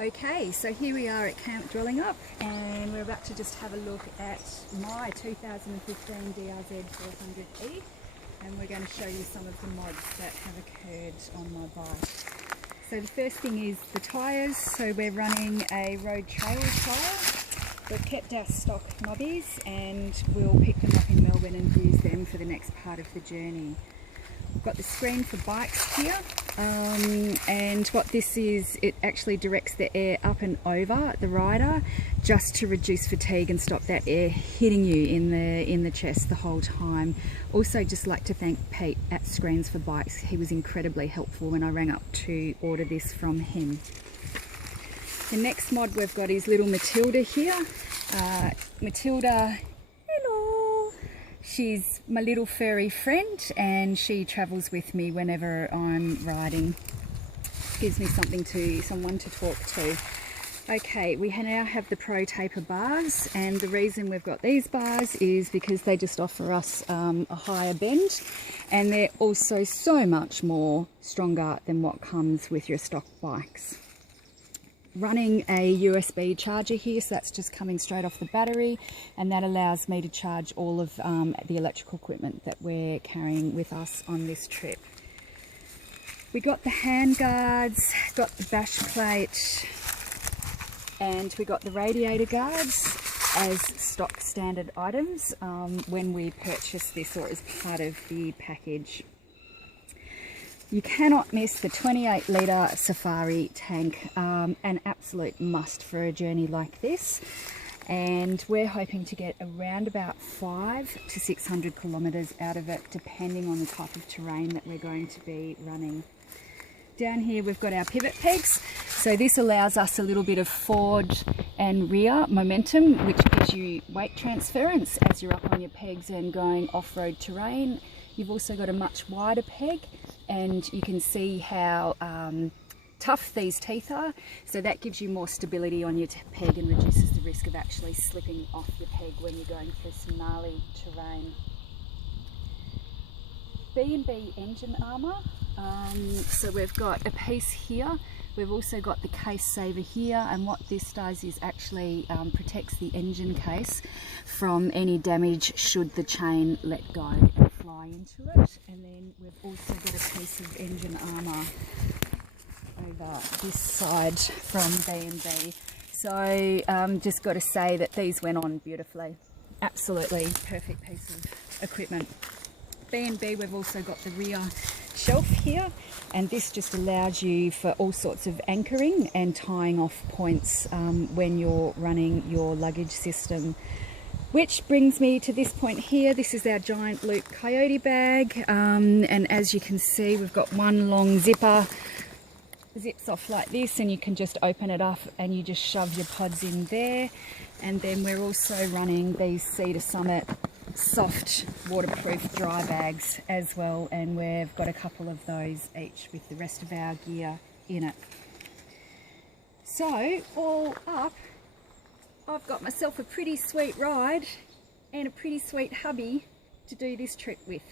Okay, so here we are at Camp Dwelling Up, and we're about to just have a look at my 2015 DRZ 400E, and we're going to show you some of the mods that have occurred on my bike. So the first thing is the tyres. So we're running a road trail tyre. We've kept our stock knobbies and we'll pick them up in Melbourne and use them for the next part of the journey. We've got the screen for bikes here, and what this is, it actually directs the air up and over the rider just to reduce fatigue and stop that air hitting you in the chest the whole time. Also, just like to thank Pete at Screens for Bikes. He was incredibly helpful when I rang up to order this from him. The next mod we've got is little Matilda here. Matilda, hello. She's my little furry friend and she travels with me whenever I'm riding. Gives me someone to talk to. Okay, we now have the Pro Taper bars, and the reason we've got these bars is because they just offer us a higher bend, and they're also so much more stronger than what comes with your stock bikes. Running a USB charger here, so that's just coming straight off the battery, and that allows me to charge all of the electrical equipment that we're carrying with us on this trip. We got the hand guards, got the bash plate, and we got the radiator guards as stock standard items when we purchased this, or as part of the package. You cannot miss the 28 litre Safari tank, an absolute must for a journey like this. And we're hoping to get around about 500 to 600 kilometres out of it, depending on the type of terrain that we're going to be running. Down here we've got our pivot pegs. So this allows us a little bit of forward and rear momentum, which gives you weight transference as you're up on your pegs and going off-road terrain. You've also got a much wider peg, and you can see how tough these teeth are, so that gives you more stability on your peg and reduces the risk of actually slipping off your peg when you're going through some gnarly terrain. B&B engine armour, so we've got a piece here. We've also got the case saver here, and what this does is actually protects the engine case from any damage should the chain let go and fly into it. And then we've also got a piece of engine armour over this side from B&B. So just got to say that these went on beautifully. Absolutely perfect piece of equipment. B&B, we've also got the rear shelf here, and this just allows you for all sorts of anchoring and tying off points when you're running your luggage system. Which brings me to this point here. This is our giant Loop Coyote bag, and as you can see, we've got one long zipper. Zips off like this, and you can just open it up and you just shove your pods in there. And then we're also running these Cedar Summit soft waterproof dry bags as well, and we've got a couple of those each with the rest of our gear in it. So all up, I've got myself a pretty sweet ride and a pretty sweet hubby to do this trip with.